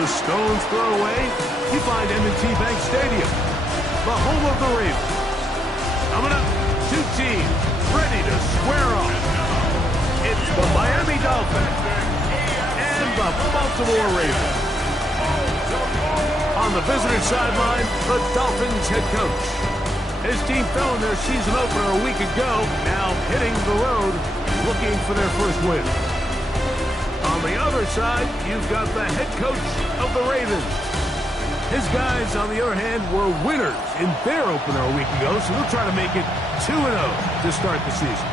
a stone's throw away, you find M&T Bank Stadium, the home of the Ravens. Coming up, two teams ready to square off. It's the Miami Dolphins and the Baltimore Ravens. On the visitor sideline, the Dolphins head coach. His team fell in their season opener a week ago, now hitting the road, looking for their first win. On the other side, you've got the head coach of the Ravens. His guys, on the other hand, were winners in their opener a week ago, so they'll try to make it 2-0 to start the season.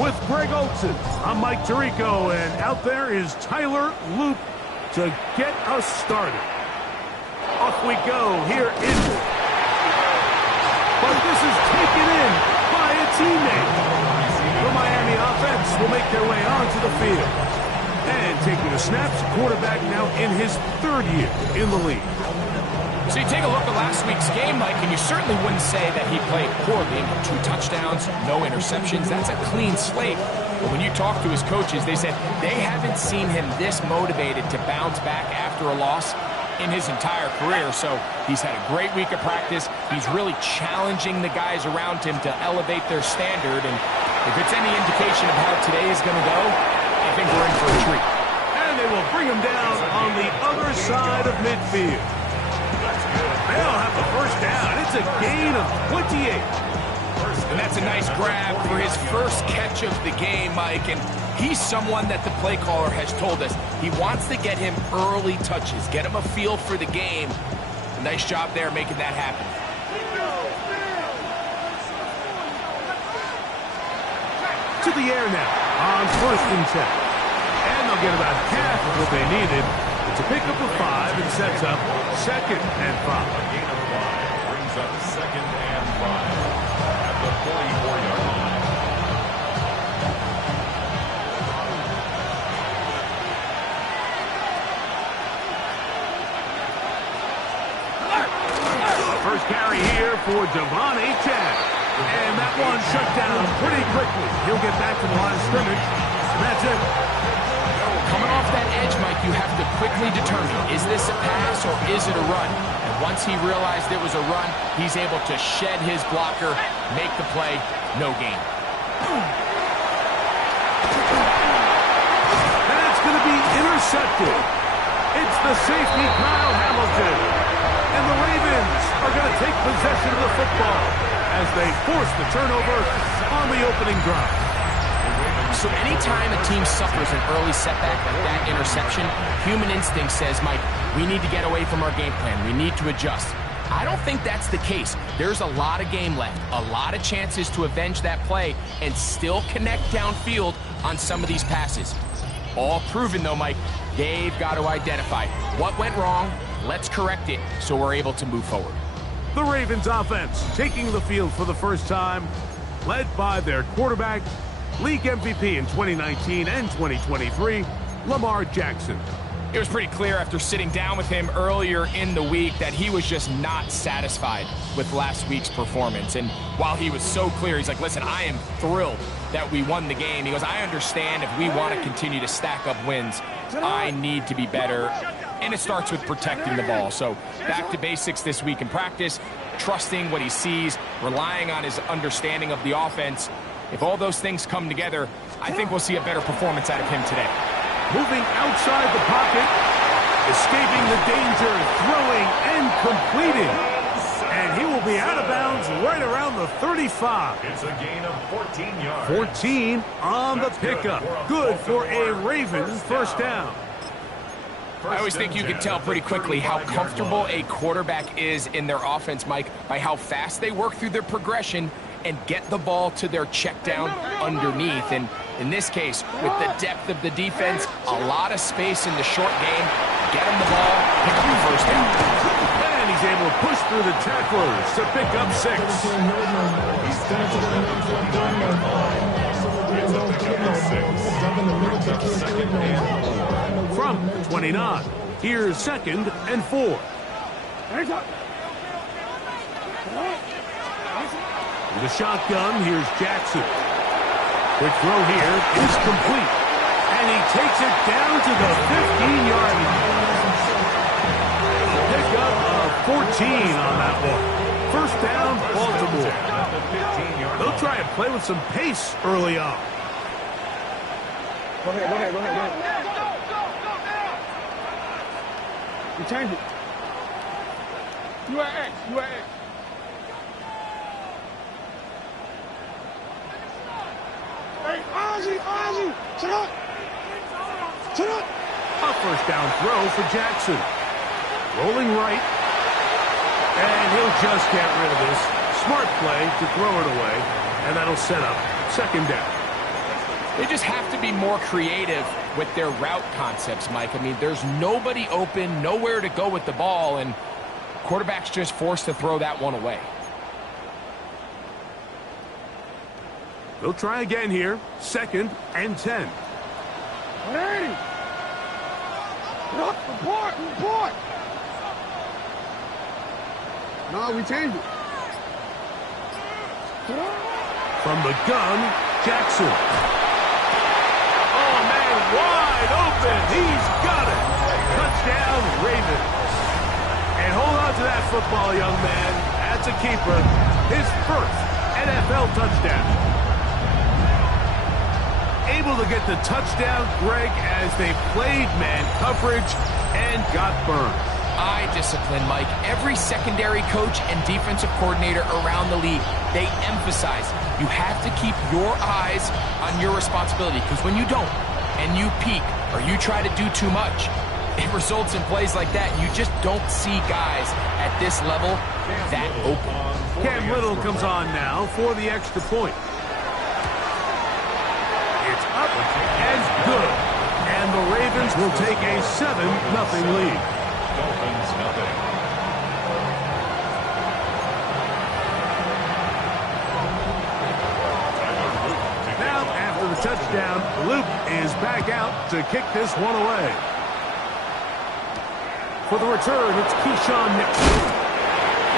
With Greg Olson, I'm Mike Tirico, and out there is Tyler Loop to get us started. Off we go here in. But this is taken in by a teammate. The Miami offense will make their way onto the field. And taking the snaps, quarterback now in his third year in the league. So you take a look at last week's game, Mike, and you certainly wouldn't say that he played poorly. 2 touchdowns, no interceptions. That's a clean slate. But when you talk to his coaches, they said they haven't seen him this motivated to bounce back after a loss in his entire career. So he's had a great week of practice. He's really challenging the guys around him to elevate their standard. And if it's any indication of how today is going to go, I think we're in for a treat. And they will bring him down on the other side of midfield. They'll have the first down. It's a gain of 28. And that's a nice grab for his first catch of the game, Mike. And he's someone that the play caller has told us he wants to get him early touches, get him a feel for the game. A nice job there making that happen. To the air now on 1st and 10. And they'll get about half of what they needed. It's a pickup of 5 and sets up 2nd and 5. A gain of 5 brings up 2nd and 5 at the 44-yard line. First carry here for Devon Achane. And that one shut down pretty quickly. He'll get back to the line of scrimmage. And that's it. Coming off that edge, Mike, you have to quickly determine, is this a pass or is it a run? And once he realized it was a run, he's able to shed his blocker, make the play, no gain. That's going to be intercepted. It's the safety, Kyle Hamilton. And the Ravens are going to take possession of the football as they force the turnover on the opening drive. So anytime a team suffers an early setback like that interception, human instinct says, Mike, we need to get away from our game plan. We need to adjust. I don't think that's the case. There's a lot of game left, a lot of chances to avenge that play and still connect downfield on some of these passes. All proven, though, Mike, they've got to identify what went wrong, let's correct it so we're able to move forward. The Ravens offense taking the field for the first time, led by their quarterback, league MVP in 2019 and 2023, Lamar Jackson. It was pretty clear after sitting down with him earlier in the week that he was just not satisfied with last week's performance. And while he was so clear, he's like, listen, I am thrilled that we won the game. He goes, I understand if we want to continue to stack up wins, I need to be better. And it starts with protecting the ball. So back to basics this week in practice, trusting what he sees, relying on his understanding of the offense. If all those things come together, I think we'll see a better performance out of him today. Moving outside the pocket, escaping the danger, throwing and completing. will be out of bounds right around the 35. It's a gain of 14 yards. 14 on the pickup. Good for a Ravens first down. I always think you can tell pretty quickly how comfortable a quarterback is in their offense, Mike, by how fast they work through their progression and get the ball to their check down underneath. And in this case, with the depth of the defense, a lot of space in the short game, get him the ball, pick up the first down. And he's able to push through the tacklers to pick up 6. From the 29, here's 2nd and 4. The shotgun, here's Jackson. Quick throw here is complete. And he takes it down to the 15-yard line. Pick up of 14 on that one. First down, Baltimore. They'll try and play with some pace early on. Go ahead. You change it. You at X. Hey, Ozzy, shut up. A first down throw for Jackson. Rolling right. And he'll just get rid of this. Smart play to throw it away. And that'll set up 2nd down. They just have to be more creative with their route concepts, Mike. I mean, there's nobody open, nowhere to go with the ball, and quarterback's just forced to throw that one away. They'll try again here. 2nd and 10. Hey! Report! No, we changed it. From the gun, Jackson. Oh, man, wide open. He's got it. Touchdown, Ravens. And hold on to that football, young man. That's a keeper. His first NFL touchdown. Able to get the touchdown, Greg, as they played man coverage and got burned. Eye discipline, Mike. Every secondary coach and defensive coordinator around the league, they emphasize you have to keep your eyes on your responsibility, because when you don't and you peek or you try to do too much, it results in plays like that. You just don't see guys at this level that open. Cam Little comes on now for the extra point. It's up and good. And the Ravens will take a 7-0 lead. Dolphins, nothing. Now, after the touchdown, Luke is back out to kick this one away. For the return, it's Keyshawn Nixon.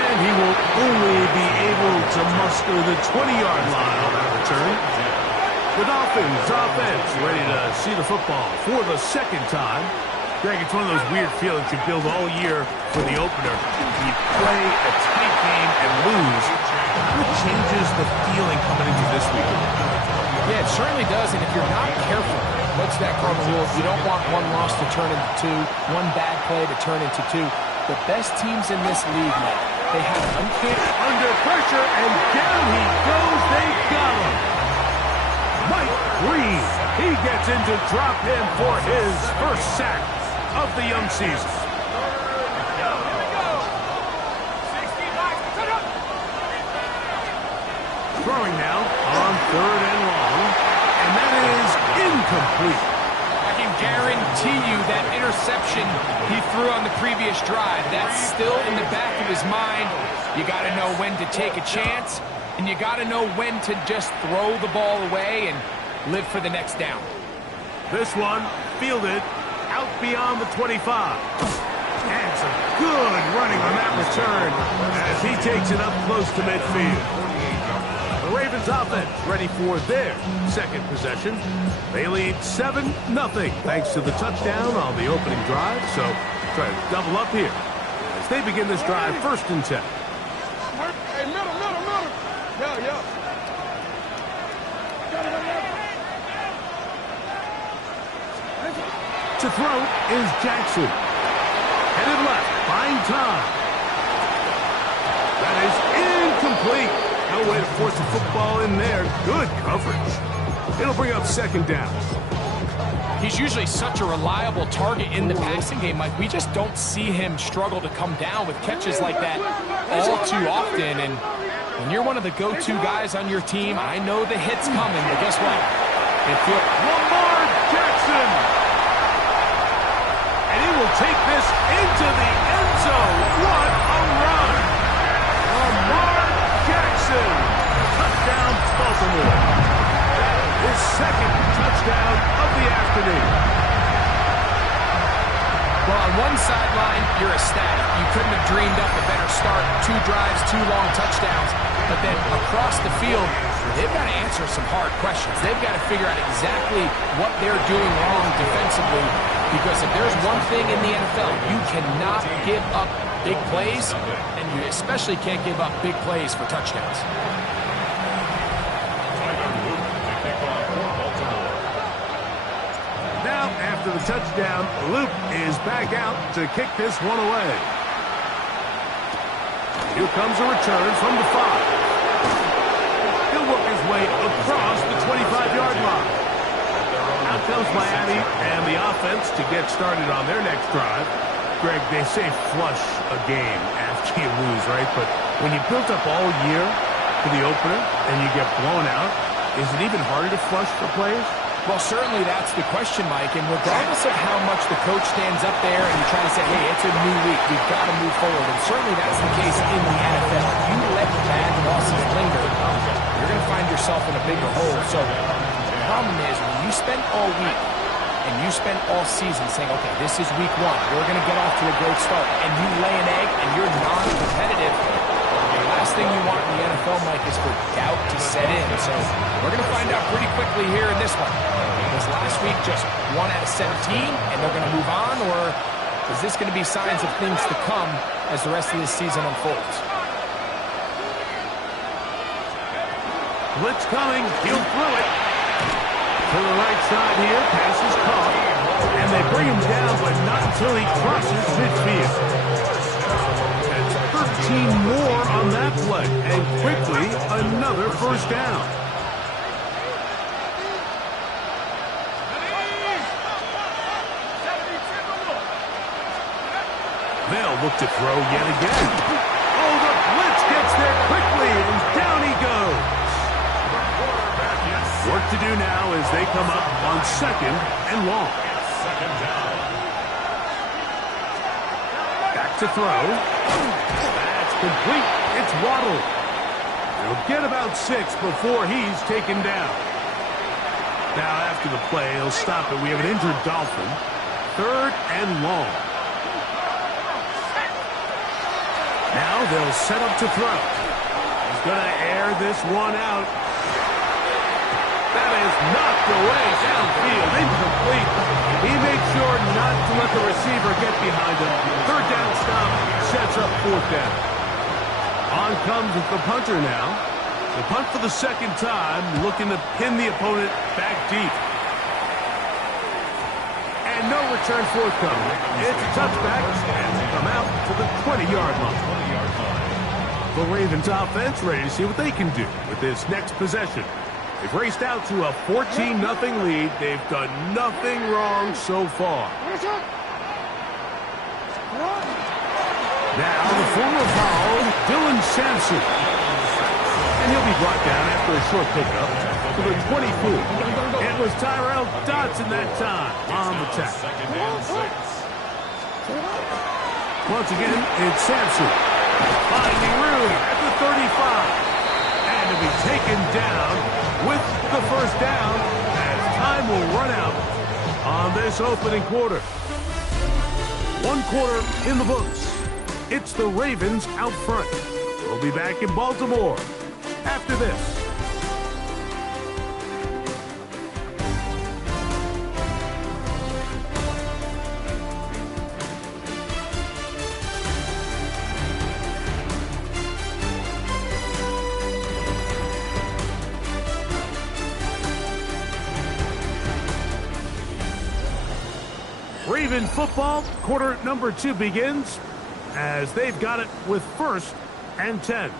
And he will only be able to muster the 20-yard line on that return. The Dolphins offense ready to see the football for the 2nd time. Greg, it's one of those weird feelings you build all year for the opener. You play a tight game and lose. It changes the feeling coming into this week. Yeah, it certainly does, and if you're not careful, what's that cardinal rule? You don't want one loss to turn into 2, one bad play to turn into 2. The best teams in this league, Mike, they have under pressure, and down he goes. They got him. Mike Green, he gets in to drop him for his first sack of the young season. Throwing now on 3rd and long, and that is incomplete. I can guarantee you that interception he threw on the previous drive, that's still in the back of his mind. You got to know when to take a chance, and you got to know when to just throw the ball away and live for the next down. This one fielded out beyond the 25. And some good running on that return as he takes it up close to midfield. The Ravens offense ready for their 2nd possession. They lead 7-0 thanks to the touchdown on the opening drive. So try to double up here as they begin this drive 1st and 10. Hey, middle. Yeah. To throw is Jackson. Headed left, buying time. That is way to force the football in there. Good coverage. It'll bring up second down. He's usually such a reliable target in the passing game, Mike. We just don't see him struggle to come down with catches like that all too often. And when you're one of the go-to guys on your team, I know the hit's coming, but guess what? Lamar Jackson! And he will take this into the end zone. What a run! Lamar Jackson! Touchdown, Baltimore. That is second touchdown of the afternoon. Well, on one sideline, you're ecstatic. You couldn't have dreamed up a better start. 2 drives, 2 long touchdowns. But then across the field, they've got to answer some hard questions. They've got to figure out exactly what they're doing wrong defensively. Because if there's one thing in the NFL, you cannot give up big plays, and you especially can't give up big plays for touchdowns. Now, after the touchdown, Luke is back out to kick this one away. Here comes a return from the 5. He'll work his way across the 25-yard line. Out comes Miami and the offense to get started on their next drive. Greg, they say flush a game after you lose, right? But when you built up all year for the opener and you get blown out, is it even harder to flush for players? Well, certainly that's the question, Mike. And regardless of how much the coach stands up there and you try to say, hey, it's a new week, we've got to move forward. And certainly that's the case in the NFL. If you let bad losses linger, you're going to find yourself in a bigger hole. So the problem is when you spend all week and you spend all season saying, okay, this is week 1, we're going to get off to a great start, and you lay an egg and you're non-competitive, the last thing you want in the NFL, Mike, is for doubt to set in. So we're going to find out pretty quickly here in this one. Was last week just 1 out of 17 and they're going to move on, or is this going to be signs of things to come as the rest of this season unfolds? Blitz coming. He'll throw it. To the right side here. Pass is caught. And they bring him down, but not until he crosses midfield. That's 13 more on that play. And quickly, another first down. They'll look to throw yet again. Oh, the blitz gets there quickly, and down he goes. Work to do now as they come up on 2nd and long. Back to throw. That's complete. It's Waddle. He'll get about 6 before he's taken down. Now after the play, he'll stop it. We have an injured Dolphin. 3rd and long. Now they'll set up to throw. He's going to air this one out. That is knocked away downfield, incomplete. He made sure not to let the receiver get behind him. 3rd down stop sets up 4th down. On comes the punter now. The punt for the 2nd time, looking to pin the opponent back deep. And no return forthcoming. It's a touchback, and they come out to the 20-yard line. The Ravens offense ready to see what they can do with this next possession. They've raced out to a 14-0 lead. They've done nothing wrong so far. Now the former foul, Dylan Sampson. And he'll be brought down after a short pickup to the 24. It was Tyrell Dodson that time on the tackle. Once again, it's Sampson finding room at the 35. And to be taken down with the first down as time will run out on this opening quarter. 1 quarter in the books. It's the Ravens out front. We'll be back in Baltimore after this. Raven football, quarter number 2 begins as they've got it with 1st and 10.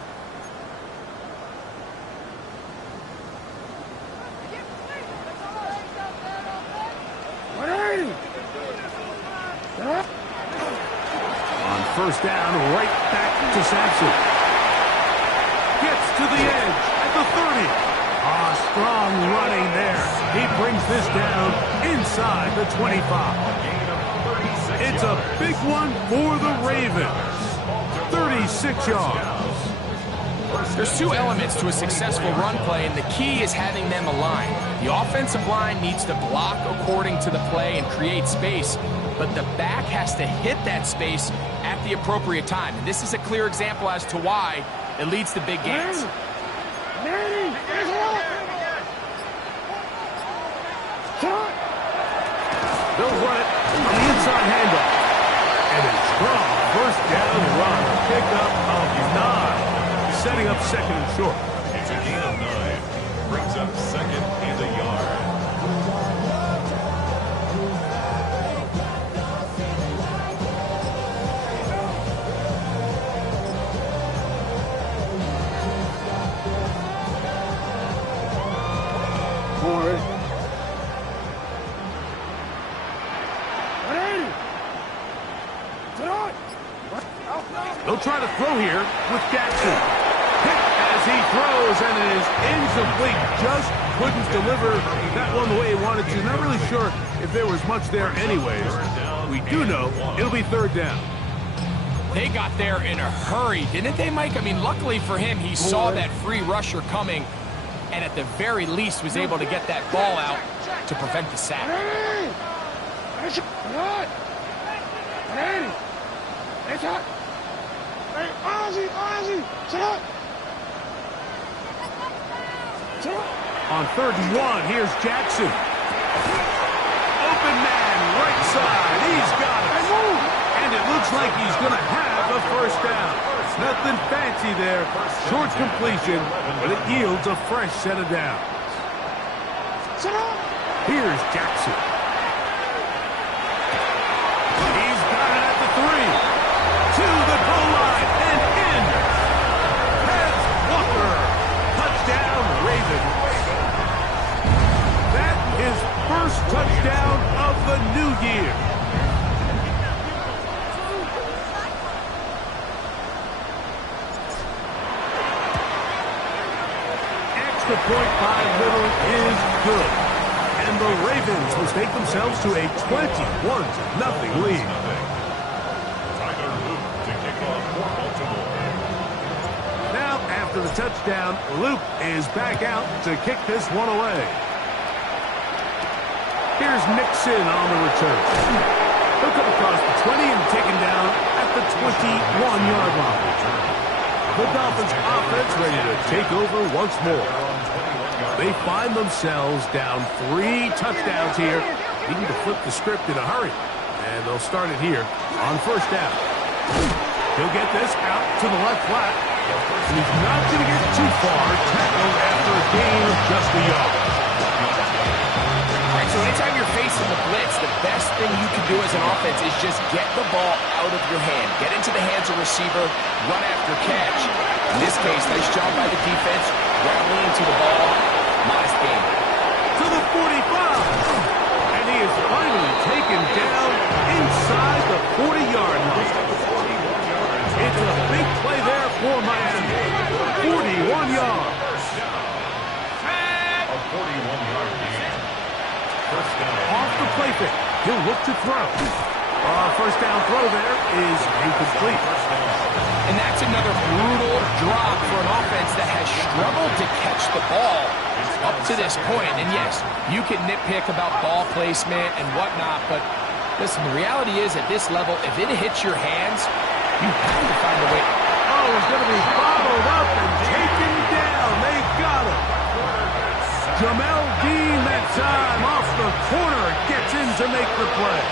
first down right back to Sampson. Gets to the edge at the 30. Strong running there. He brings this down inside the 25. It's a big one for the Ravens. 36 yards. There's two elements to a successful run play, and the key is having them aligned. The offensive line needs to block according to the play and create space, but the back has to hit that space at the appropriate time. And this is a clear example as to why it leads to big gains. They'll run it on the inside handoff. And a strong first down run. Pickup of 9. Setting up second and short. It's a gain of 9. Brings up second and a yard. They'll try to throw here with Jackson. Hit as he throws, and it is incomplete. Just couldn't deliver that one the way he wanted to. Not really sure if there was much there anyways. We do know it'll be third down. They got there in a hurry, didn't they, Mike? I mean, luckily for him, he saw that free rusher coming, and at the very least was able to get that ball out to prevent the sack. On 3rd and 1, here's Jackson. Open man, right side. He's got it. And it looks like he's going to have a first down. Nothing fancy there. Short completion, but it yields a fresh set of downs. Here's Jackson. He's got it at the 3. To the goal line and in. That's Walker. Touchdown, Ravens. That is first touchdown of the new year. Extra point by Little is good. And the Ravens will take themselves to a 21-0 lead. Now, after the touchdown, Luke is back out to kick this one away. Here's Nixon on the return. He'll come across the 20 and taken down at the 21-yard line. The Dolphins offense ready to take over once more. They find themselves down 3 touchdowns here, needing to flip the script in a hurry. And they'll start it here on first down. He'll get this out to the left flat. And he's not going to get too far, tackled after a gain of just a yard. All right, so anytime you're facing the blitz, the best thing you can do as an offense is just get the ball out of your hand. Get into the hands of receiver, run after catch. In this case, nice job by the defense, rallying to the ball. Modest gain. To the 45. And he is finally taken down inside the 40-yard line. It's a big play there for Miami. 41 yards. A 41-yard gain. First down. Off the play fake. He'll look to throw. First down throw there is incomplete. And that's another brutal drop for an offense that has struggled to catch the ball up to this point. And yes, you can nitpick about ball placement and whatnot, but listen, the reality is at this level, if it hits your hands, you have to find a way. Oh, he's going to be bottled up and taken down. They got him. Jamel Dean that time off the corner gets in to make the play.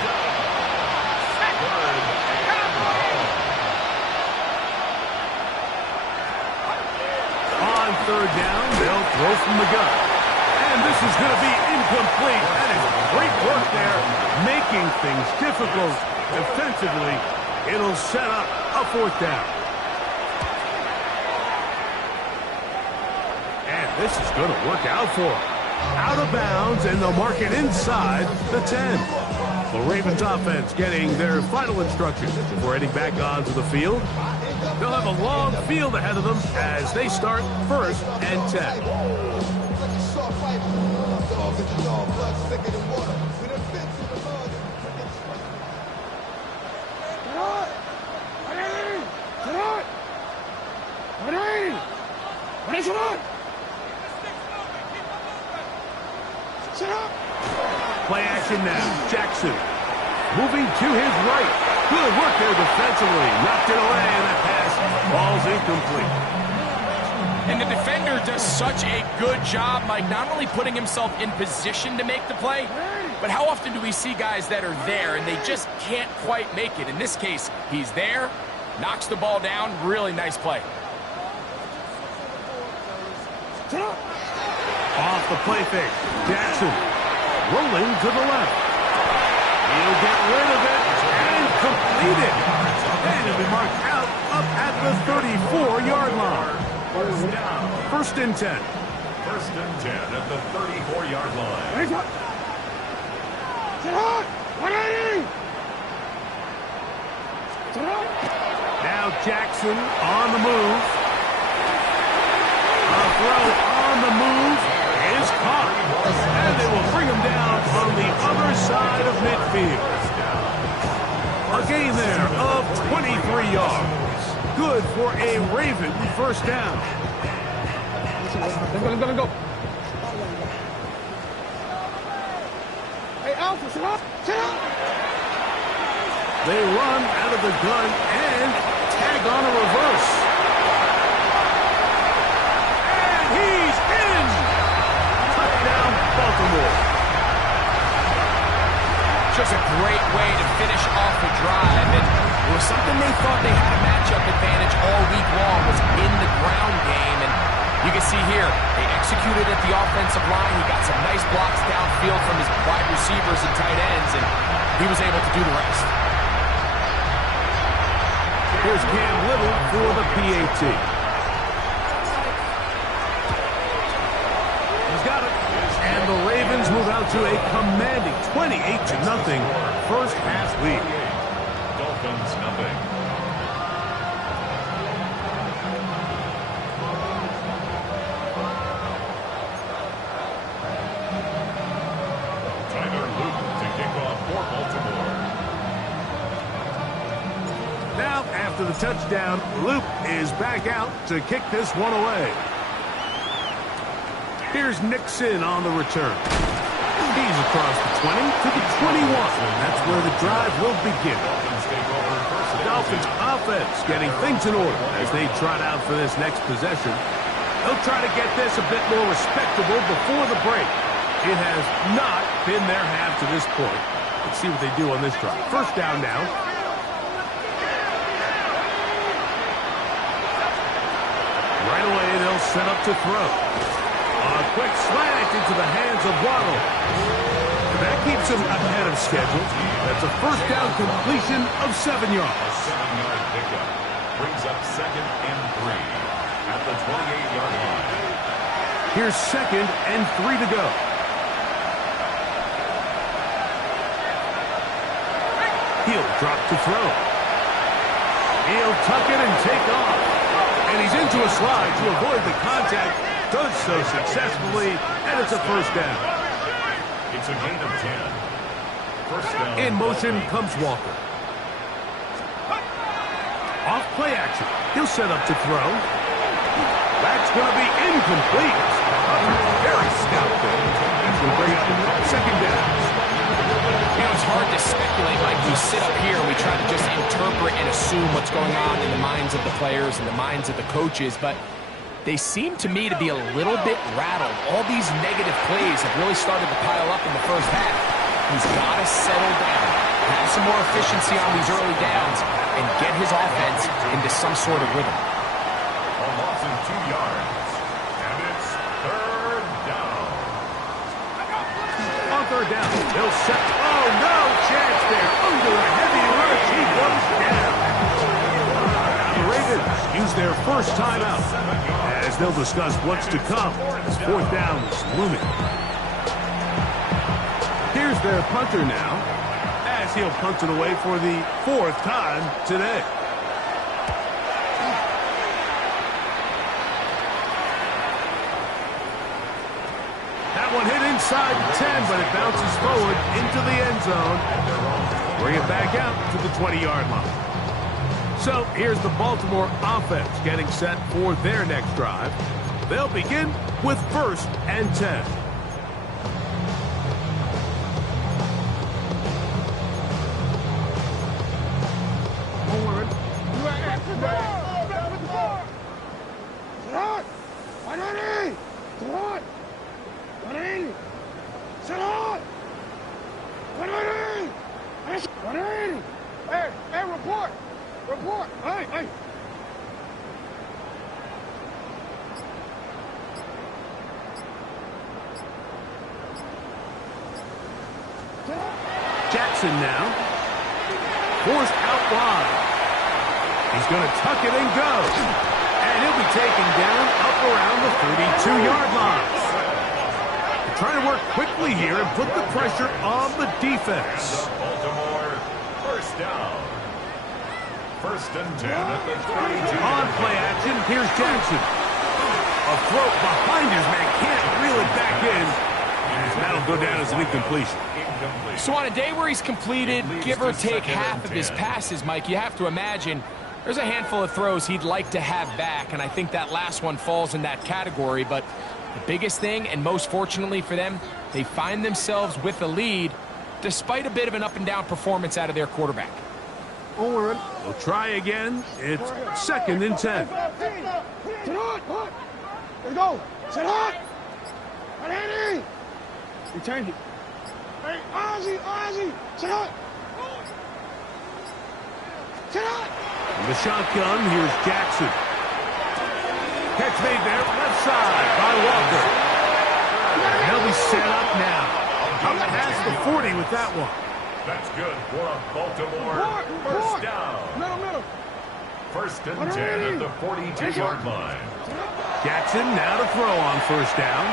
On third down, they'll throw from the gun. And this is going to be incomplete. That is great work there, making things difficult defensively. It'll set up a fourth down. And this is going to work out for him. Out of bounds, and they'll mark it inside the 10. The Ravens offense getting their final instructions before heading back onto the field. They'll have a long field ahead of them as they start 1st and 10. Play action now. Jackson moving to his right. Good work there defensively. Knocked it away, and that pass falls incomplete. And the defender does such a good job, Mike, not only putting himself in position to make the play, but how often do we see guys that are there and they just can't quite make it? In this case, he's there, knocks the ball down. Really nice play. Off the play fake. Jackson rolling to the left. He'll get rid of it and complete it. And it'll be marked out up at the 34-yard line. 1st and 10. 1st and 10 at the 34-yard line. Now Jackson on the move. A throw on the move is caught. And they will bring him down on the other side of midfield. A gain there of 23 yards. Good for a Raven 1st down. Let's go. Hey, Alpha, sit up. They run out of the gun and tag on a reverse. And he's in! Touchdown, Baltimore. Just a great way to finish off the drive. And it was something they thought they had a matchup advantage all week long, was in the ground game. And you can see here, they executed at the offensive line. He got some nice blocks downfield from his wide receivers and tight ends, and he was able to do the rest. Here's Cam Little for the PAT. He's got it. And the Ravens move out to a commanding 28-0 first half lead. Dolphins nothing. Tyler Luke to kick off for Baltimore. Now, after the touchdown, Luke is back out to kick this one away. Here's Nixon on the return. He's across the 20 to the 21. That's where the drive will begin. The Dolphins offense getting things in order as they trot out for this next possession. They'll try to get this a bit more respectable before the break. It has not been their half to this point. Let's see what they do on this drive. 1st down now. Right away, they'll set up to throw. A quick slant into the hands of Waddle. And that keeps him ahead of schedule. That's a 1st down completion of 7 yards. A 7-yard pickup brings up 2nd and 3 at the 28-yard line. Here's 2nd and 3 to go. He'll drop to throw. He'll tuck it and take off. And he's into a slide to avoid the contact. Does so successfully, and it's a 1st down. It's a gain of 10. 1st down. In motion comes Walker. Off play action. He'll set up to throw. That's going to be incomplete. Very stout there. That's going to bring up 2nd down. You know, it's hard to speculate, like we sit up here and we try to just interpret and assume what's going on in the minds of the players and the minds of the coaches, but they seem to me to be a little bit rattled. All these negative plays have really started to pile up in the first half. He's got to settle down, have some more efficiency on these early downs, and get his offense into some sort of rhythm. A loss of 2 yards. And it's 3rd down. On 3rd down, they'll set. Oh, no chance there. Under a heavy rush, he goes down. Now the Ravens use their 1st timeout, as they'll discuss what's to come as 4th down is looming. Here's their punter now, guess he'll punt it away for the 4th time today. That one hit inside the 10, but it bounces forward into the end zone. Bring it back out to the 20-yard line. So here's the Baltimore offense getting set for their next drive. They'll begin with 1st and 10. Hey, report! Report! Hey! Jackson now. Forced out wide. He's going to tuck it and go. And he'll be taken down up around the 32-yard line. They're trying to work quickly here and put the pressure on the defense. Baltimore, 1st down. 1st and 10 at the 32. On play action, here's Jackson. A throw behind his man, can't reel it back in. And that'll go down as an incompletion. So on a day where he's completed, give or take half of his passes, Mike, you have to imagine there's a handful of throws he'd like to have back, and I think that last one falls in that category. But the biggest thing, and most fortunately for them, they find themselves with a lead despite a bit of an up-and-down performance out of their quarterback. They'll try again. It's 2nd and 10. Sit on! Let's go! Sit on! Ready! You change it. Hey, Ozzy! Sit on! Sit on! In the shotgun, here's Jackson. Catch made there, left side by Walker. And he'll be set up now. Up past the 40 with that one. That's good for a Baltimore 1st down. Middle. 1st and 10 at the 42-yard line. Jackson now to throw on 1st down.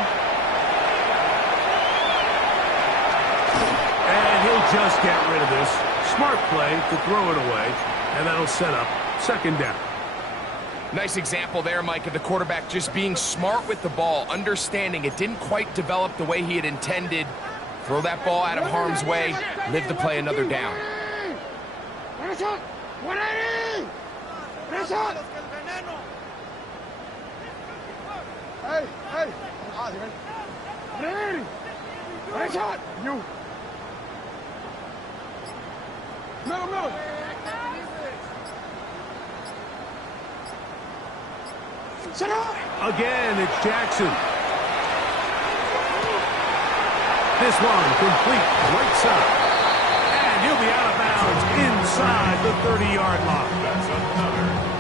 And he'll just get rid of this. Smart play to throw it away. And that'll set up 2nd down. Nice example there, Mike, of the quarterback just being smart with the ball, understanding it didn't quite develop the way he had intended. Throw that ball out of harm's way, live to play another down. Hey! You! Middle! Sit up! Again, it's Jackson. This one complete right side. And he'll be out of bounds inside the 30-yard line.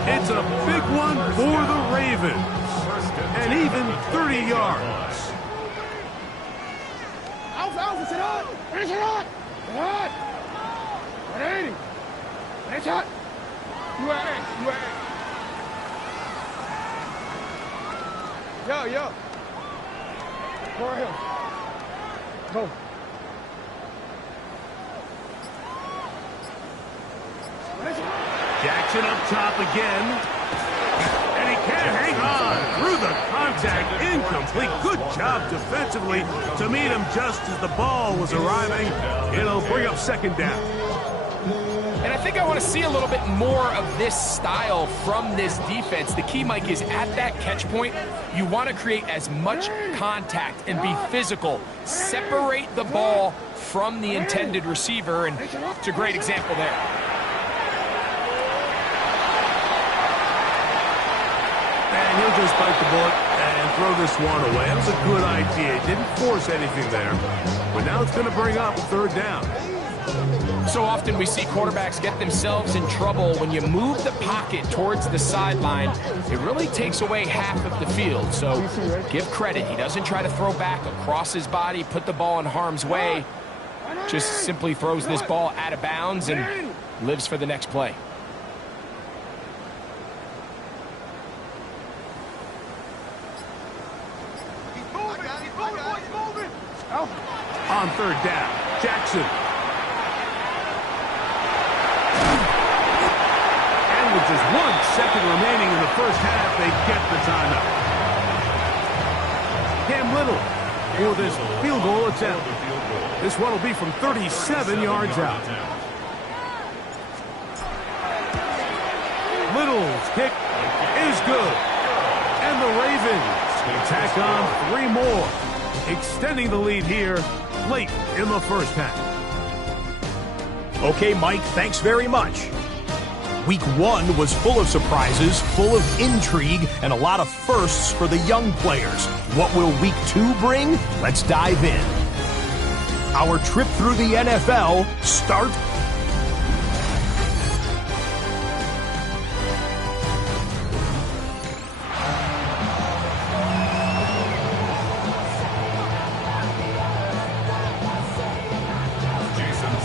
It's a big one for the Ravens. And even 30 yards. Alpha, sit up! Sit up! Sit up! 180! Nice shot! UAA! Yo! Go right here. Go. Jackson up top again. And he can't hang on through the contact. Incomplete. Good job defensively to meet him just as the ball was arriving. It'll bring up 2nd down. And I think I want to see a little bit more of this style from this defense. The key, Mike, is at that catch point, you want to create as much contact and be physical. Separate the ball from the intended receiver, and it's a great example there. And he'll just bite the bullet and throw this one away. That was a good idea. He didn't force anything there. But now it's going to bring up 3rd down. So often we see quarterbacks get themselves in trouble when you move the pocket towards the sideline. It really takes away half of the field. So give credit. He doesn't try to throw back across his body, put the ball in harm's way. Just simply throws this ball out of bounds and lives for the next play. On 3rd down, Jackson. with just 1 second remaining in the first half, they get the timeout. Cam Little for this field goal attempt. This one will be from 37 yards out. Little's kick is good. And the Ravens tack on 3 more, extending the lead here late in the first half. Okay, Mike, thanks very much. Week 1 was full of surprises, full of intrigue, and a lot of firsts for the young players. What will Week 2 bring? Let's dive in. Our trip through the NFL starts.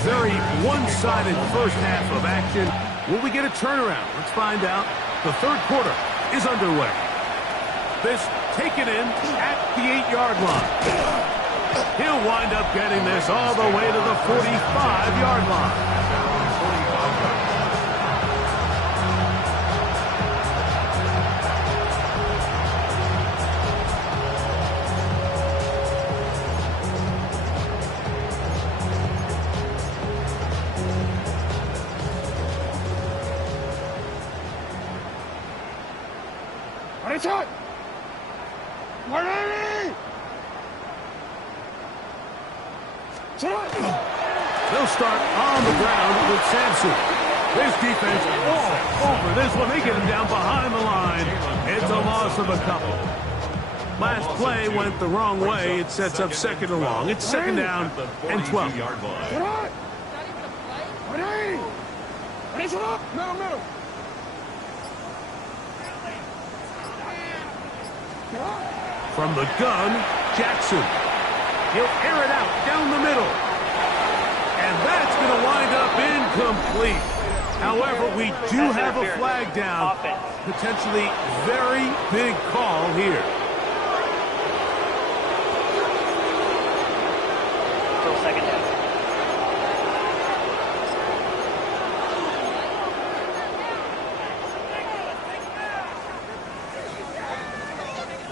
Very one-sided first half of action. Will we get a turnaround? Let's find out. The third quarter is underway. This taken in at the 8-yard line. He'll wind up getting this all the way to the 45-yard line. It's hot! 180! They'll start on the ground with Sampson. This defense all over this one. They get him down behind the line. It's a loss of a couple. Last play went the wrong way. It sets up second and long. It's second down and 12. Middle. From the gun, Jackson. He'll air it out down the middle. And that's going to wind up incomplete. However, we do have a flag down. Potentially very big call here. Still second down.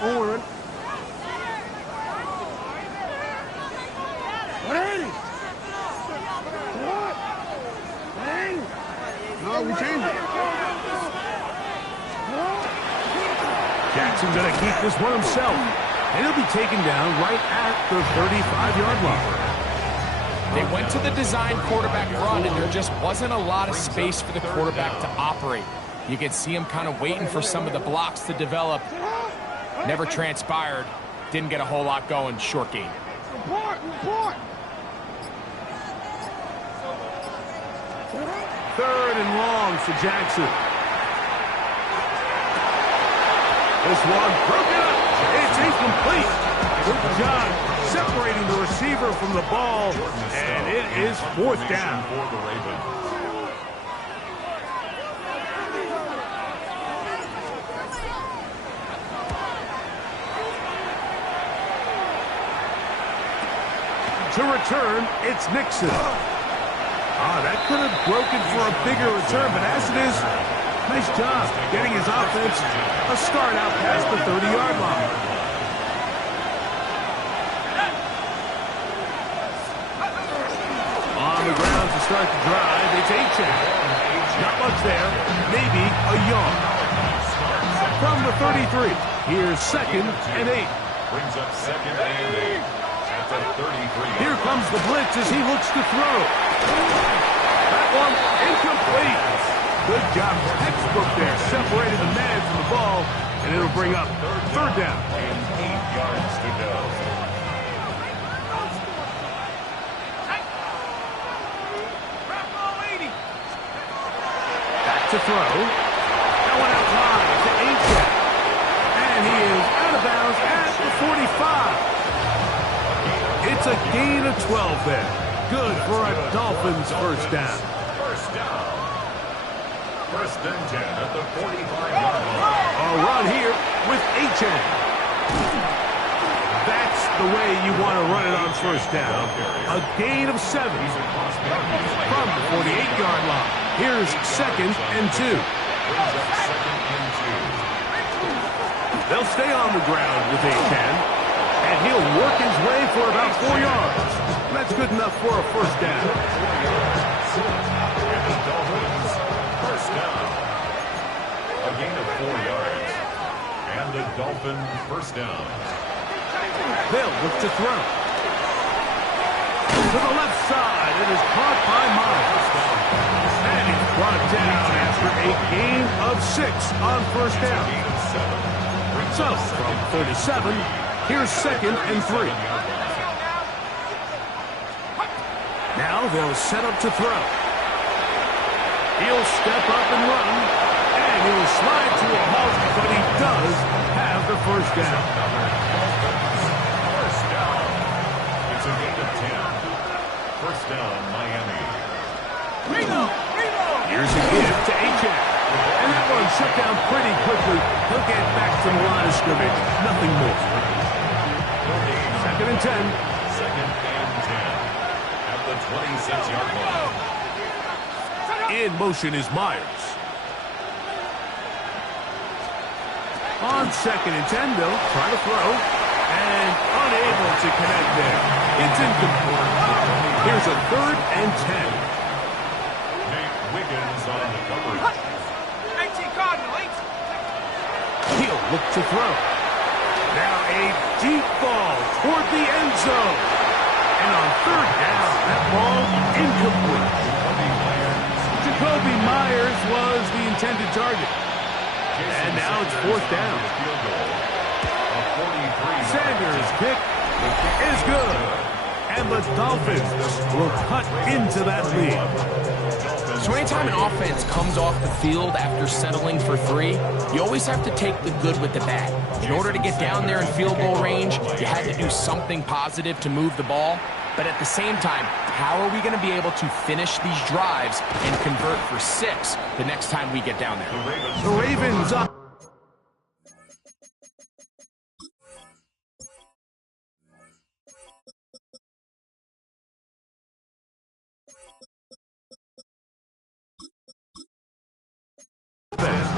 Forward. 180. What? 180. No, we changed it. Jackson's going to keep this one himself. And he'll be taken down right at the 35-yard line. They went to the design quarterback run, and there just wasn't a lot of space for the quarterback to operate. You could see him kind of waiting for some of the blocks to develop. Never transpired. Didn't get a whole lot going. Short game. Report. Third and long for Jackson. This one broken up. It's incomplete. Good job separating the receiver from the ball, and it is fourth down. To return, it's Nixon. That could have broken for a bigger return, but as it is, nice job getting his offense a start out past the 30-yard line. On the ground to start the drive, it's Achan. Not much there, maybe a yard. From the 33, here's second and 8. Brings up second and 8. Here comes the blitz as he looks to throw. That one incomplete. Good job, textbook there. Separated the man from the ball, and it'll bring up third down. And 8 yards to go. Back to throw. That one out wide to Achan. And he is out of bounds at the 45. It's a gain of 12 there. Good for a Dolphins first down. First down. First and 10 at the 45-yard line. A run here with Achan. That's the way you want to run it on first down. A gain of 7 from the 48-yard line. Here's second and 2. Brings up 2nd and 2. They'll stay on the ground with a 10, and he'll work his way for about 4 yards. That's good enough for a first down. 4 yards. And the Dolphins, first down. A gain of 4 yards. And the Dolphins, first down. They'll look to throw. To the left side, it is caught by Miles. And he's brought down after a gain of 6 on first down. Gain of 7. So, from 37, here's 2nd and 3. Now they'll set up to throw. He'll step up and run, and he'll slide to a halt, but he does have the first down. First down. It's a gain of 10. First down, Miami. Here's a give to H.A. And that one shut down pretty quickly. He'll get back to the line of scrimmage. Nothing more. 2nd and 10. 2nd and 10. At the 26-yard line. In motion is Myers. On 2nd and 10, they'll try to throw. And unable to connect there. It's incomplete. Here's a 3rd and 10. Wiggins on the coverage. He'll look to throw. Now a deep ball toward the end zone. And on 3rd down, that ball incomplete. Jacoby Myers was the intended target. And now it's 4th down. Sanders' kick is good. And the Dolphins will cut into that lead. So anytime an offense comes off the field after settling for 3, you always have to take the good with the bad. In order to get down there in field goal range, you had to do something positive to move the ball. But at the same time, how are we going to be able to finish these drives and convert for 6 the next time we get down there? The Ravens up.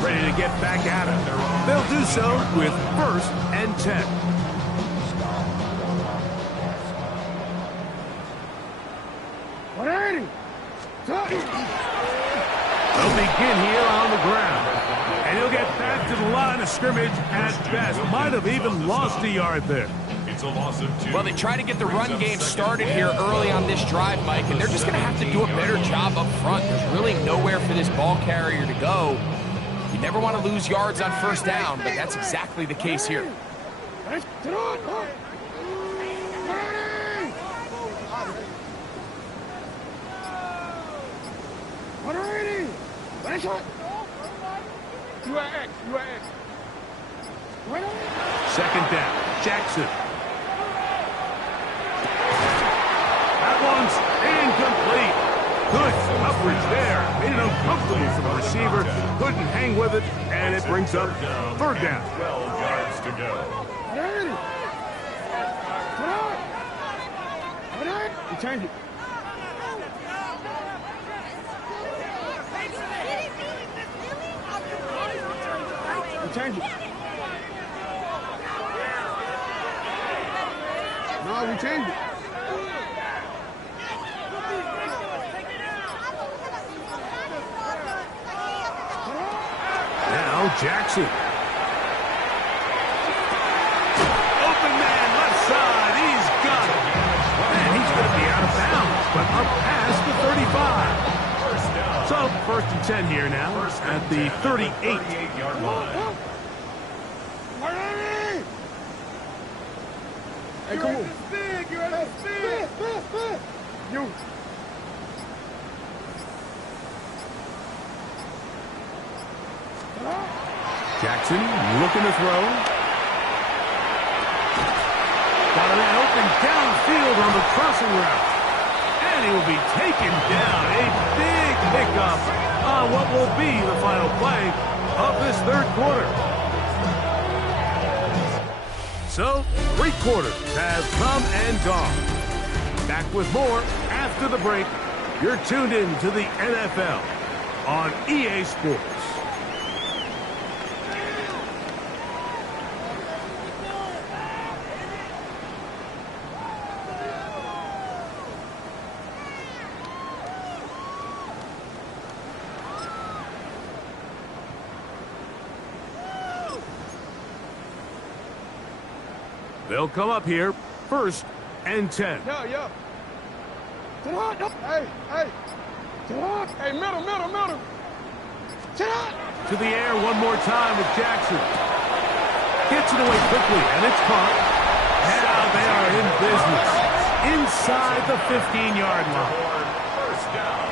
Ready to get back at it. They'll do so with 1st and 10. They'll begin here on the ground. And he'll get back to the line of scrimmage at best. Might have even lost a yard there. It's a loss of 2. Well, they try to get the run game started here early on this drive, Mike, and they're just going to have to do a better job up front. There's really nowhere for this ball carrier to go. You never want to lose yards on 1st down, but that's exactly the case here. Second down, Jackson. That one's incomplete. Good coverage there. Made it uncomfortable for the receiver. Couldn't hang with it, and it brings up 3rd down. 12 yards to go. Change it. Change it. No, we changed it. Now Jackson. Open man, left side. He's got it. And he's going to be out of bounds, but up past the 35. So 1st and 10 here now at the 38-yard line. Hey, come on. You're ready to spin. You. Jackson looking to throw. Got a man open downfield on the crossing route. And he will be taken down. A big pickup on what will be the final play of this 3rd quarter. So, 3 quarters have come and gone. Back with more after the break. You're tuned in to the NFL on EA Sports. They'll come up here, 1st and 10. Yeah. To the hot. Hey. To the hot. Hey, middle. To the hot. To the air one more time with Jackson. Gets it away quickly, and it's caught. Now they are in business. Inside the 15-yard line. First down.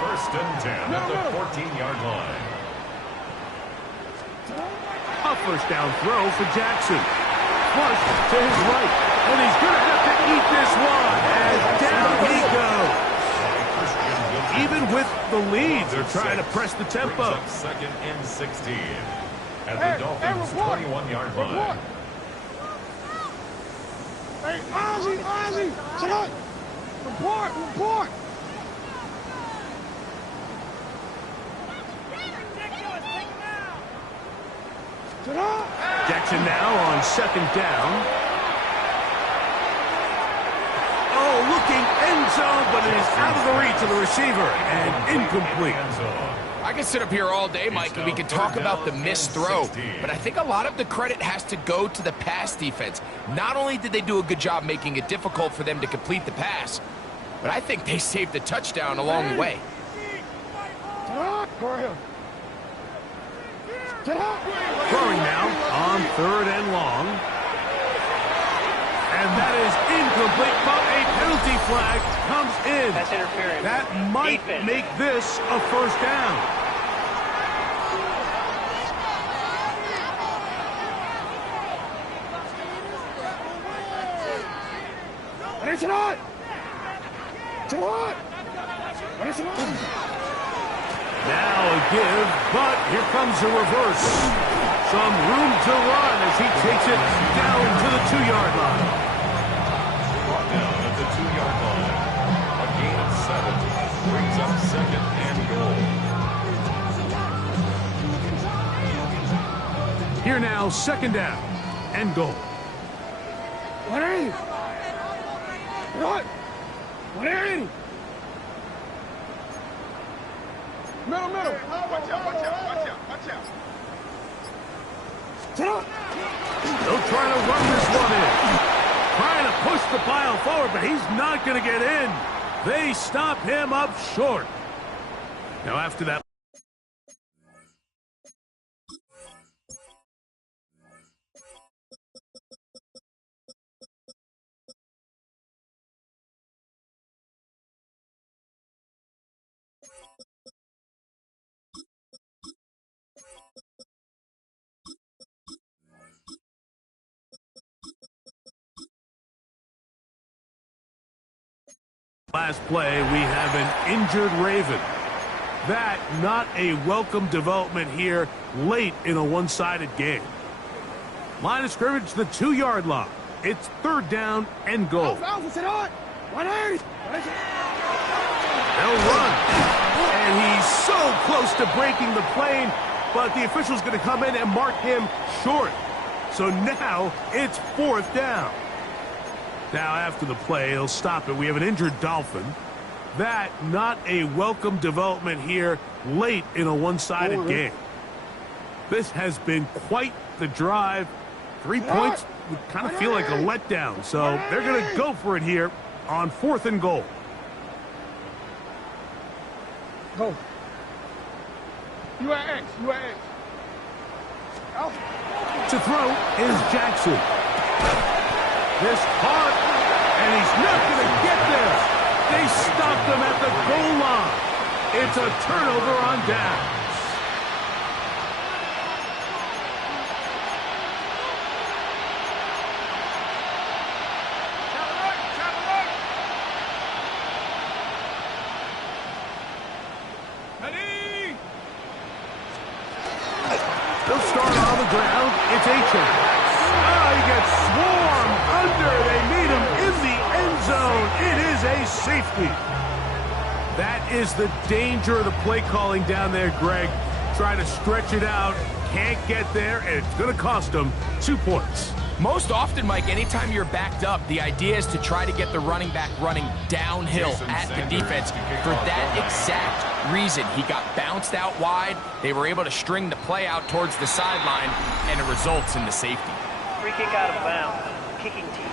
1st and 10 at the 14-yard line. A first down throw for Jackson. Flush to his right. And he's going to have to eat this one. And down he goes. Even with the lead, they're trying to press the tempo. 2nd and 16 at the Dolphins' 21-yard line. Hey, Ozzy. Sit up. Report. Sit up. Jackson now on 2nd down. Oh, looking end zone, but it is out of the reach of the receiver and incomplete. I can sit up here all day, Mike, and we can talk about the missed throw, but I think a lot of the credit has to go to the pass defense. Not only did they do a good job making it difficult for them to complete the pass, but I think they saved the touchdown along the way. Throwing now on 3rd and long. And that is incomplete, but a penalty flag comes in. That's interference. That might make this a 1st down. Now a give, but here comes a reverse. Some room to run as he takes it down to the 2-yard line. Brought down at the 2-yard line. A gain of 7 brings up 2nd and goal. Here now, 2nd down and goal. What are you? What are you? Middle. Watch out. They'll try to run this one in. Trying to push the pile forward, but he's not going to get in. They stop him up short. Now after that. Last play, we have an injured Raven. That not a welcome development here late in a one-sided game. Line of scrimmage, the 2-yard line. It's 3rd down and goal. They'll run. And he's so close to breaking the plane, but the official's going to come in and mark him short. So now it's 4th down. Now, after the play, he'll stop it. We have an injured Dolphin. That, not a welcome development here late in a one-sided game. This has been quite the drive. 3 points would kind of feel like a letdown. So they're going to go for it here on 4th and goal. Go. You at X. To throw is Jackson. This hard, and he's not going to get there. They stopped him at the goal line. It's a turnover on downs. They'll start on the ground. It's A-Chain. He gets swarmed under. They meet him in the end zone. It is a safety. That is the danger of the play calling down there, Greg. Trying to stretch it out. Can't get there, and it's going to cost them 2 points. Most often, Mike, anytime you're backed up, the idea is to try to get the running back running downhill at the defense. For that exact reason, he got bounced out wide. They were able to string the play out towards the sideline, and it results in the safety. Free kick out of bounds. Kicking team.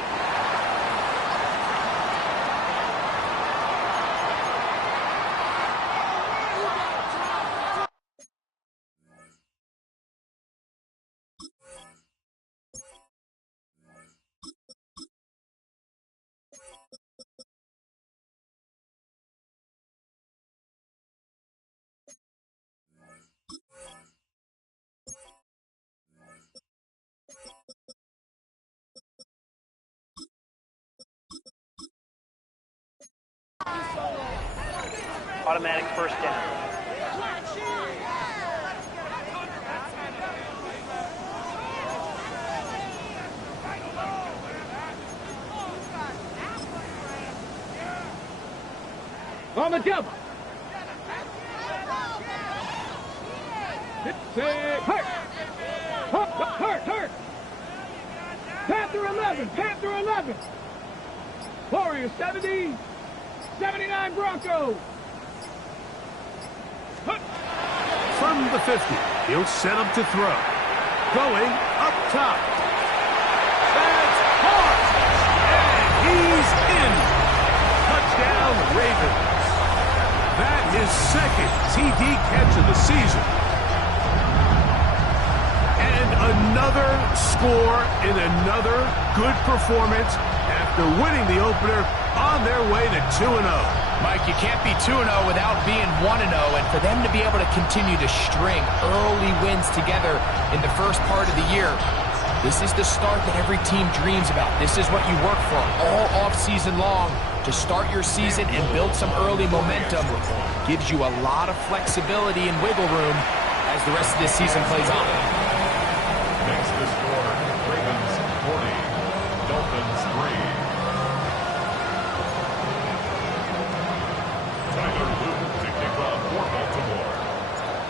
Automatic first down. On the double. Hurt. Hurt. Panther 11. Panther 11. Warrior 70. 79 Broncos. From the 50, he'll set up to throw. Going up top. That's hard. And he's in. Touchdown, Ravens. That is second TD catch of the season. And another score in another good performance after winning the opener on their way to 2-0. Mike, you can't be 2-0 without being 1-0, and for them to be able to continue to string early wins together in the first part of the year, this is the start that every team dreams about. This is what you work for all off-season long to start your season and build some early momentum. Gives you a lot of flexibility and wiggle room as the rest of this season plays on. Next to score, Ravens 40, Dolphins 3.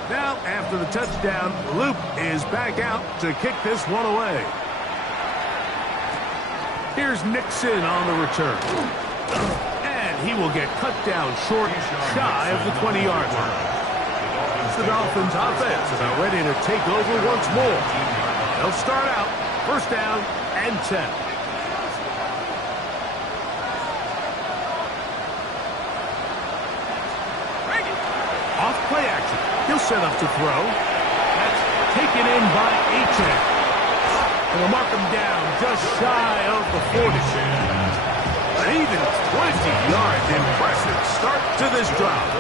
Now, after the touchdown, Luke is back out to kick this one away. Here's Nixon on the return. And he will get cut down short, shy of the 20-yard line. The Dolphins offense about ready to take over once more. They'll start out first down and 10. Off play action. He'll set up to throw. That's taken in by Achan. And they'll mark him down just shy of the 40. An even 20 yards. Impressive start to this drive.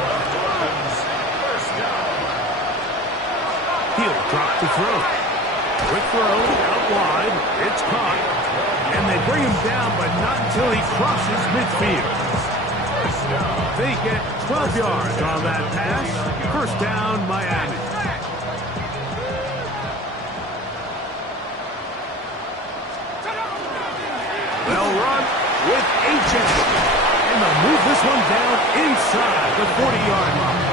He'll drop to throw. Quick throw out wide. It's caught. And they bring him down, but not until he crosses midfield. They get 12 yards on that pass. First down, Miami. They'll run with Achan. And they'll move this one down inside the 40-yard line.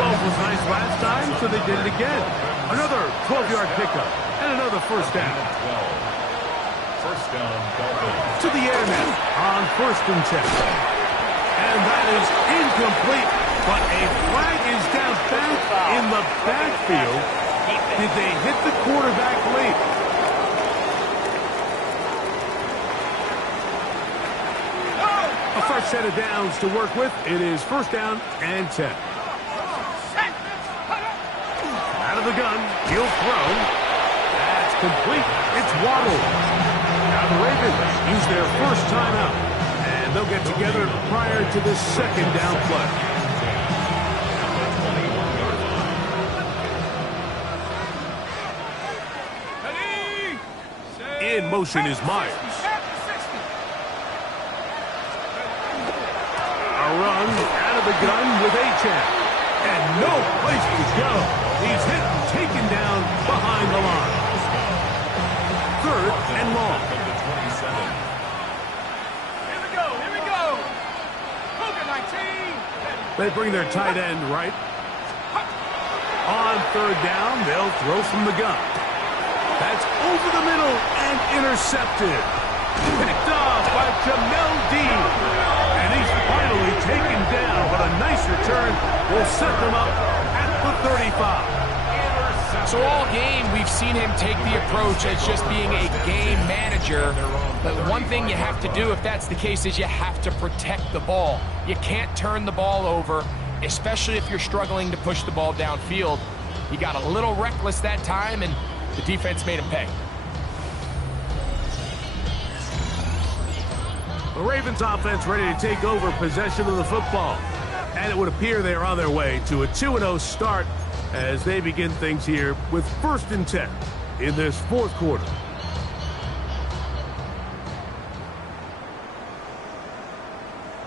12 was nice last time, so they did it again. Another 12-yard pickup and another first down. First down, Dolphins. To the air now on first and 10. And that is incomplete, but a flag is down back in the backfield. Did they hit the quarterback late? A fresh set of downs to work with. It is first down and 10. Out of the gun, he'll throw. That's complete. It's Waddle. Now the Ravens use their first timeout, and they'll get together prior to this second down play. In motion is Myers. A run out of the gun with Achan. And no place to go. He's hit and taken down behind the line. Third and long. Here we go. Cougar 19. They bring their tight end right. On third down, they'll throw from the gun. That's over the middle and intercepted. Picked off by Jamel Dean. And he's finally taken down, but a nice return will set them up at the 35. So all game, we've seen him take the approach as just being a game manager. But one thing you have to do if that's the case is you have to protect the ball. You can't turn the ball over, especially if you're struggling to push the ball downfield. He got a little reckless that time, and the defense made him pay. The Ravens offense ready to take over possession of the football. And it would appear they're on their way to a 2-0 start as they begin things here with 1st and 10 in this 4th quarter.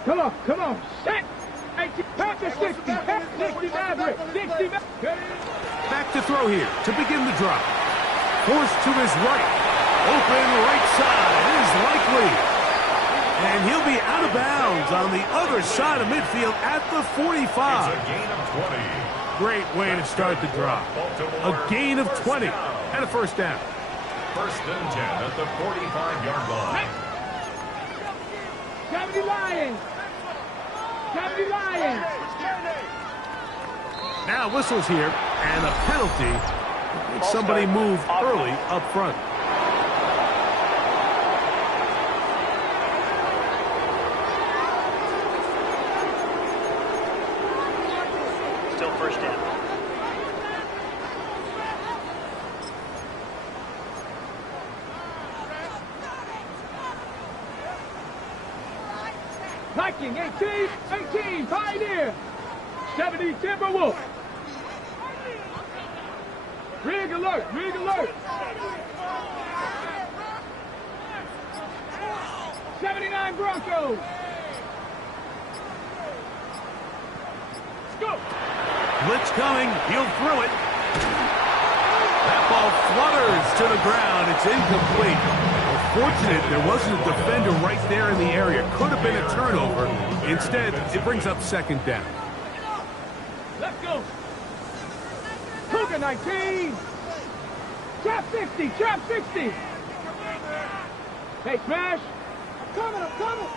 Come on, set. Back to 60, 60 Maverick, 60 Back to throw here to begin the drive. Forced to his right. Open right side is likely. And he'll be out of bounds on the other side of midfield at the 45. It's a gain of 20. Great way to start the drive. A gain of 20 and a 1st down. 1st and 10 at the 45-yard line. 70 Lions. 70 Lions. Now whistles here and a penalty. Makes somebody move early up front. Still 1st down. Viking, 18, Pioneer. 70 Timberwolf. Rig alert. 79 Broncos. Let's go. Blitz coming. He'll throw it. That ball flutters to the ground. It's incomplete. Fortunate there wasn't a defender right there in the area. Could have been a turnover. Instead, it brings up 2nd down. Let's go. Cougar 19. Trap 60. Hey, smash. I'm coming.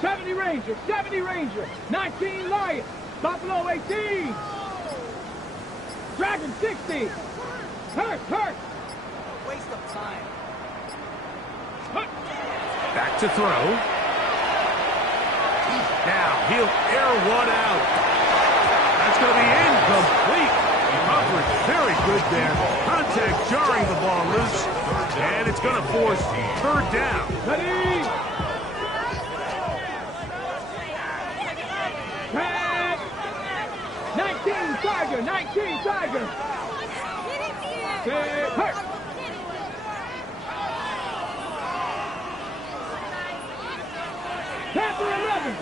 70 Ranger. 19 Lions. Buffalo 18. Dragon 60. Hurt. Waste of time. Back to throw. Now he'll air one out. That's going to be incomplete. Coverage very good there. Contact jarring the ball loose. And it's going to force 3rd down. Ready. Tag. 19 Tiger. Hurt. Panther 11.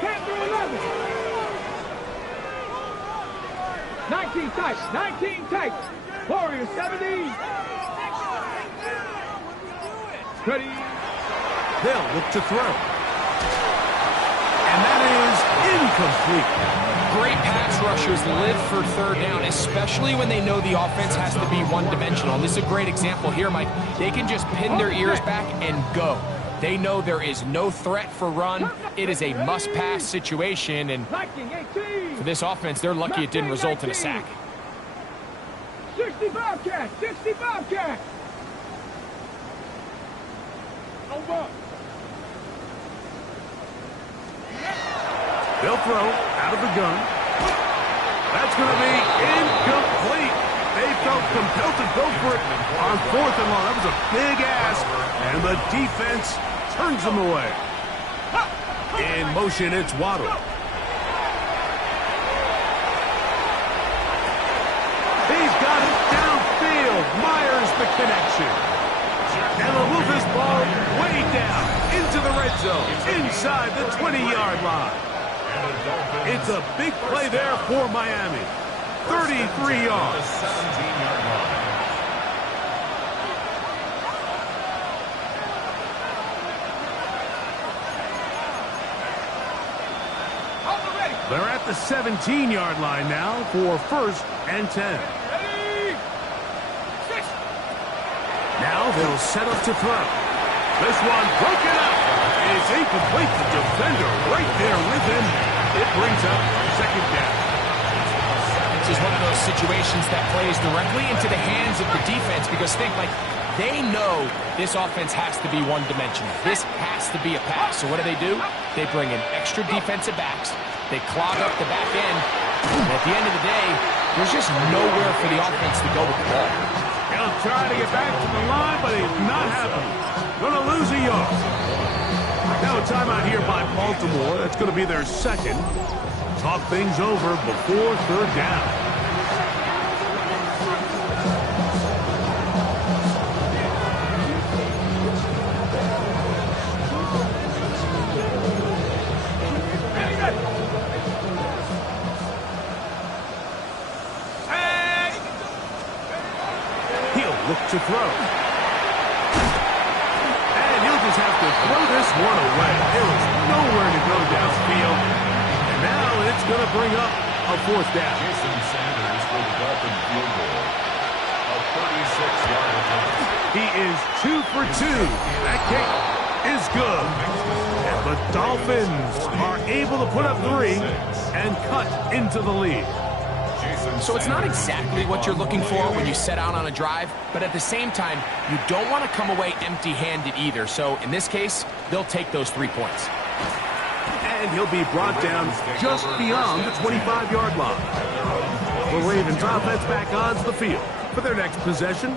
19 tight. Warrior 70. Ready. They'll look to throw. And that is incomplete. Great pass rushers live for 3rd down, especially when they know the offense has to be one-dimensional. This is a great example here, Mike. They can just pin their ears back and go. They know there is no threat for run. It is a must-pass situation, and for this offense, they're lucky it didn't result in a sack. 60 Bobcat. Over. They'll throw out of the gun. That's going to be incomplete. They felt compelled to go for it on 4th and long. That was a big ask, and the defense turns them away. In motion, it's Waddle. He's got it downfield. Myers the connection. And they'll move this ball way down into the red zone, inside the 20-yard line. It's a big play there for Miami. 33 yards. 17-yard line. They're at the 17-yard line now for 1st and 10. Now they'll set up to throw. This one broken up. It's incomplete. The defender right there with him. It brings up second down. This is one of those situations that plays directly into the hands of the defense because they know this offense has to be one-dimensional. This has to be a pass. So what do? They bring in extra defensive backs. They clog up the back end. And at the end of the day, there's just nowhere for the offense to go with the ball. He'll try to get back to the line, but he's not happening. Going to lose a yard. Now a timeout here by Baltimore. That's going to be their second. Talk things over before third down. He'll look to throw. And he'll just have to throw this one away. There was nowhere to go downfield. Now it's going to bring up a fourth down. Jason Sanders for the Dolphin field goal. A 36-yard attempt. He is 2 for 2. That kick is good. And the Dolphins are able to put up 3 and cut into the lead. So it's not exactly what you're looking for when you set out on a drive, but at the same time, you don't want to come away empty-handed either. So in this case, they'll take those 3 points. And he'll be brought down just beyond the 25-yard line. The Ravens offense back onto the field for their next possession.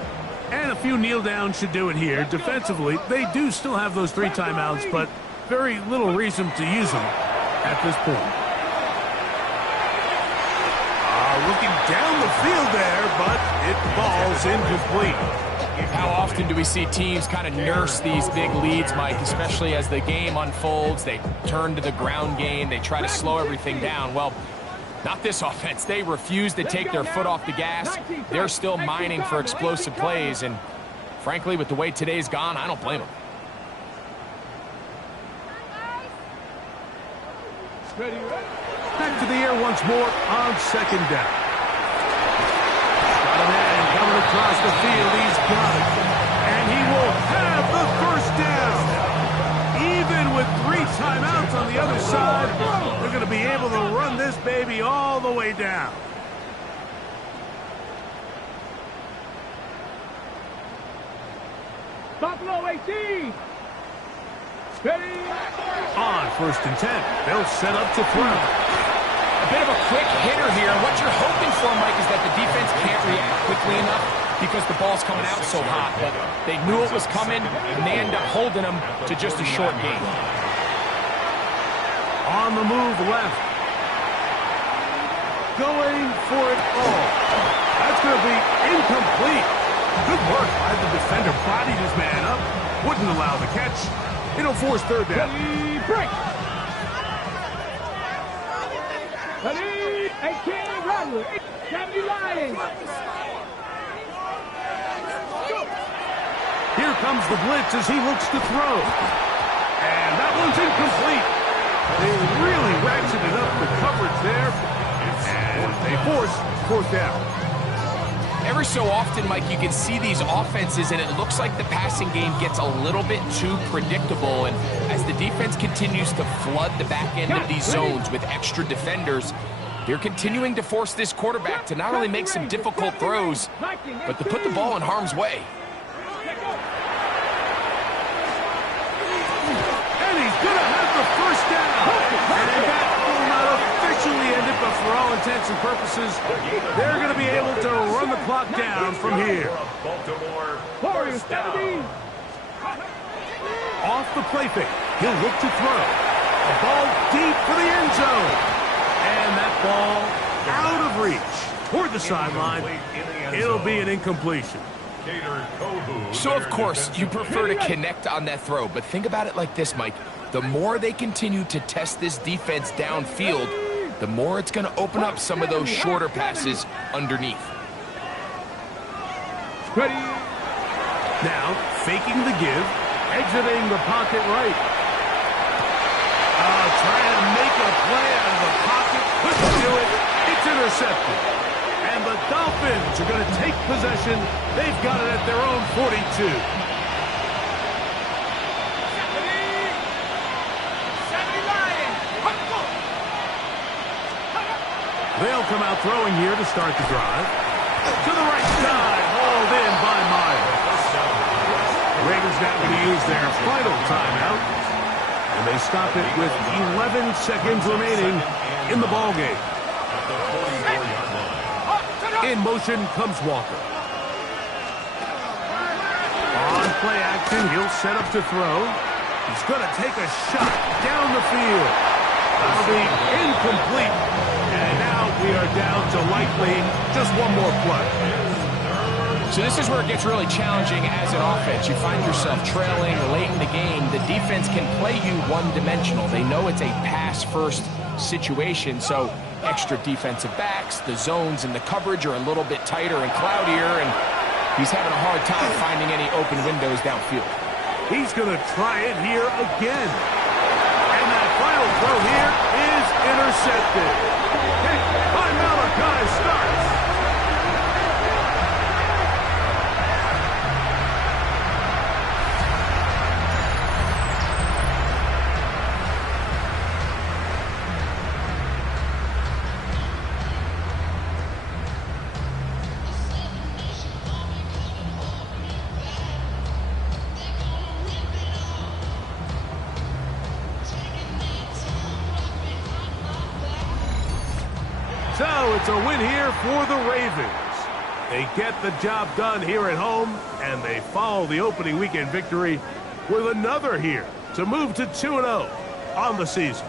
And a few kneel downs should do it here. Defensively, they do still have those 3 timeouts, but very little reason to use them at this point. Looking down the field there, but it falls incomplete. How often do we see teams kind of nurse these big leads, Mike, especially as the game unfolds? They turn to the ground game. They try to slow everything down. Well, not this offense. They refuse to take their foot off the gas. They're still mining for explosive plays, and frankly, with the way today's gone, I don't blame them. Back to the air once more on second down. Got a man coming across the field. He's got it. And he will have the first down. Even with 3 timeouts on the other side, they're going to be able to run this baby all the way down. Buffalo 18. Ready. On first and 10, they'll set up to throw. A bit of a quick hitter here. And what you're hoping for, Mike, is that the defense can't react quickly enough because the ball's coming out so hot. But they knew it was coming, and they end up holding them to just a short gain. On the move left. Going for it all. That's going to be incomplete. Good work by the defender. Bodied his man up. Wouldn't allow the catch. It'll force third down. Ready, break. Ready, 18, run. 70 Lions. Here comes the blitz as he looks to throw. And that one's incomplete. They really ratcheted up the coverage there. And they force fourth down. Every so often, Mike, you can see these offenses, and it looks like the passing game gets a little bit too predictable. And as the defense continues to flood the back end of these zones with extra defenders, they're continuing to force this quarterback to not only make some difficult throws, but to put the ball in harm's way. And he's going to have the first down. And that will not officially end it, but for all intents and purposes, they're going to be able to run the clock down from here. Baltimore Warriors, first down. 70. Off the play fake, he'll look to throw. A ball deep for the end zone. And that ball out of reach toward the sideline. It'll be an incompletion. So, of course, you prefer to connect on that throw, but think about it like this, Mike. The more they continue to test this defense downfield, the more it's going to open up some of those shorter passes underneath. Ready. Now, faking the give, exiting the pocket right. Trying to make a play out of the pocket, couldn't do it. It's intercepted. And the Dolphins are going to take possession. They've got it at their own 42. They'll come out throwing here to start the drive. To the right side, hauled in by Miles. Raiders now going to use their final timeout. And they stop it with 11 seconds remaining in the ballgame. In motion comes Walker. On play action, he'll set up to throw. He's going to take a shot down the field. That'll be incomplete. And now we are down to likely just one more play. So this is where it gets really challenging as an offense. You find yourself trailing late in the game. The defense can play you one-dimensional. They know it's a pass-first situation, so extra defensive backs, the zones and the coverage are a little bit tighter and cloudier, and he's having a hard time finding any open windows downfield. He's going to try it here again. And that final throw here is intercepted. Hit by Malachi Starks. So it's a win here for the Ravens. They get the job done here at home, and they follow the opening weekend victory with another here to move to 2-0 on the season.